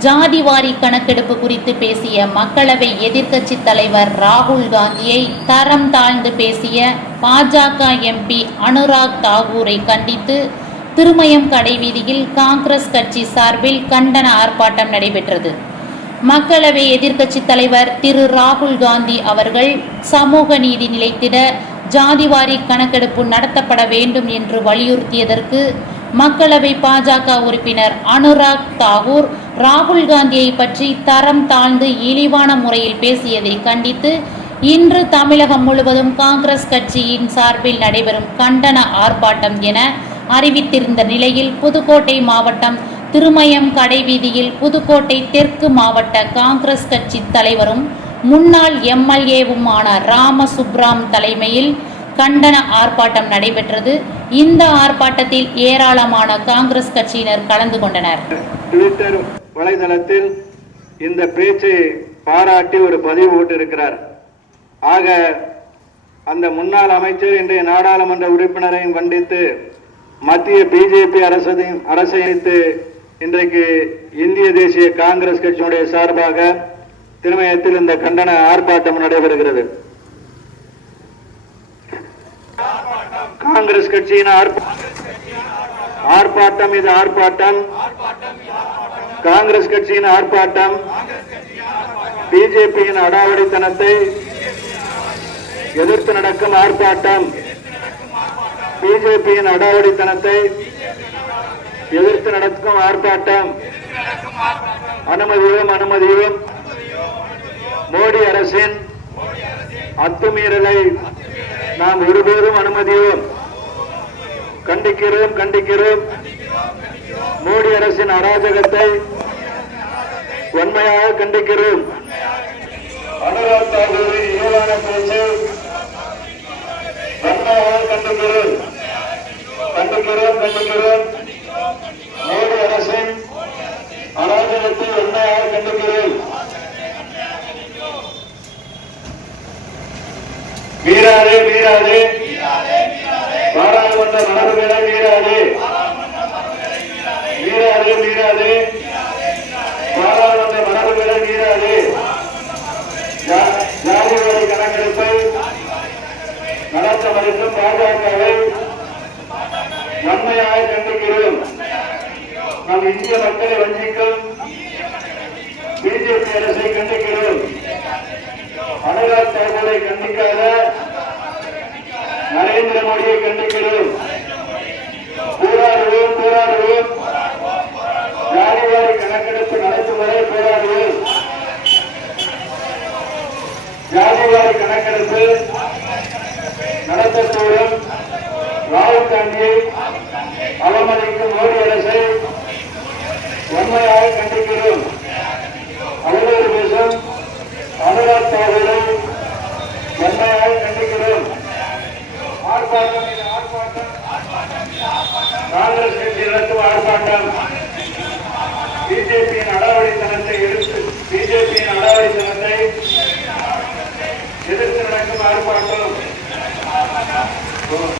ஜாதிவாரி கணக்கெடுப்பு குறித்து பேசிய மக்களவை எதிர்க்கட்சி தலைவர் ராகுல் காந்தியை தரம் தாழ்ந்து பேசிய பாஜக எம்பி அனுராக் தாகூரை கண்டித்து திருமயம் கடைவீதியில் காங்கிரஸ் கட்சி சார்பில் கண்டன ஆர்ப்பாட்டம் நடைபெற்றது. மக்களவை எதிர்க்கட்சி தலைவர் திரு ராகுல் காந்தி அவர்கள் சமூக நீதி நிலைத்திட ஜாதிவாரி கணக்கெடுப்பு நடத்தப்பட வேண்டும் என்று வலியுறுத்தியதற்கு மக்களவை பாஜக உறுப்பினர் அனுராக் தாகூர் ராகுல் காந்தியை பற்றி தரம் தாழ்ந்து இழிவான முறையில் பேசியதை கண்டித்து இன்று தமிழகம் முழுவதும் காங்கிரஸ் கட்சியின் சார்பில் நடைபெறும் கண்டன ஆர்ப்பாட்டம் என அறிவித்திருந்த நிலையில் புதுக்கோட்டை மாவட்டம் திருமயம் கடைவீதியில் புதுக்கோட்டை தெற்கு மாவட்ட காங்கிரஸ் கட்சி தலைவரும் முன்னாள் எம்எல்ஏவுமான ராம சுப்ராம் தலைமையில் கண்டன ஆர்ப்பாட்டம் நடைபெற்றது. இந்த ஆர்ப்பாட்டத்தில் ஏராளமான காங்கிரஸ் கட்சியினர் கலந்து கொண்டனர். வலைதளத்தில் இந்த பேச்சை பாராட்டி ஒரு பதிவு போட்டிருக்கிறார். ஆக அந்த முன்னாள் அமைச்சர் இன்றைய நாடாளுமன்ற உறுப்பினரையும் கண்டித்து மத்திய பிஜேபி அரசையும் அரசை இன்றைக்கு இந்திய தேசிய காங்கிரஸ் கட்சியினுடைய சார்பாக திருமயத்தில் இந்த கண்டன ஆர்ப்பாட்டம் நடைபெறுகிறது. காங்கிரஸ் கட்சியின் ஆர்ப்பாட்டம் இது ஆர்ப்பாட்டம். காங்கிரஸ் கட்சியின் ஆர்ப்பாட்டம் பிஜேபியின் அடாவடித்தனத்தை எதிர்த்து நடக்கும் ஆர்ப்பாட்டம் பிஜேபியின் அடாவடித்தனத்தை எதிர்த்து நடக்கும் ஆர்ப்பாட்டம். அனுமதியும் அனுமதியும். மோடி அரசின் அத்துமீறலை நாம் ஒருபோதும் அனுமதியும். கண்டிக்கிறோம் கண்டிக்கிறோம். மோடி அரசின் அராஜகத்தை வன்மையாக கண்டிக்கிறோம். அனுராக் தாகூரின் இயல்பான பேச்சு வன்மையாக கண்டிக்கிறோம். கண்டிக்கிறோம் கண்டிக்கிறோம். மோடி அரசின் அராஜகத்தை வன்மையாக கண்டிக்கிறோம். மீறாதே மீறாதே. பாராளுமன்ற மரபுகளை அரசு பாஜகவை நன்மையாக கண்டிக்கிறோம். நம் இந்திய மக்களை வஞ்சிக்கும் பிஜேபி அரசை கண்டிக்கிறோம். அனுராக் தாக்கூரை கண்டிக்காத நரேந்திர மோடியை கண்டிக்கிறோம். போராடுவோம் போராடுவோம். ஜாதிவாரி கணக்கெடுப்பு நடத்தும் வரை போராடுவோம். ஜாதிவாரி கணக்கெடுப்பு நடத்தக்கூடும். ராகுல் காந்தியை அவமதிக்கும் மோடி அரசை வன்மையாக கண்டிக்கிறோம். அவதூறு பேசும் அனுராக் தாகூரை வன்மையாக கண்டிக்கிறோம். ஆர்ப்பாட்டம் காங்கிரஸ் கட்சி நடத்தும் ஆர்ப்பாட்டம். பிஜேபியின் அடாவடித்தனத்தை எதிர்த்து பிஜேபியின் அடாவடித்தனத்தை எதிர்த்து நடக்கும் ஆர்ப்பாட்டம். Хорошо.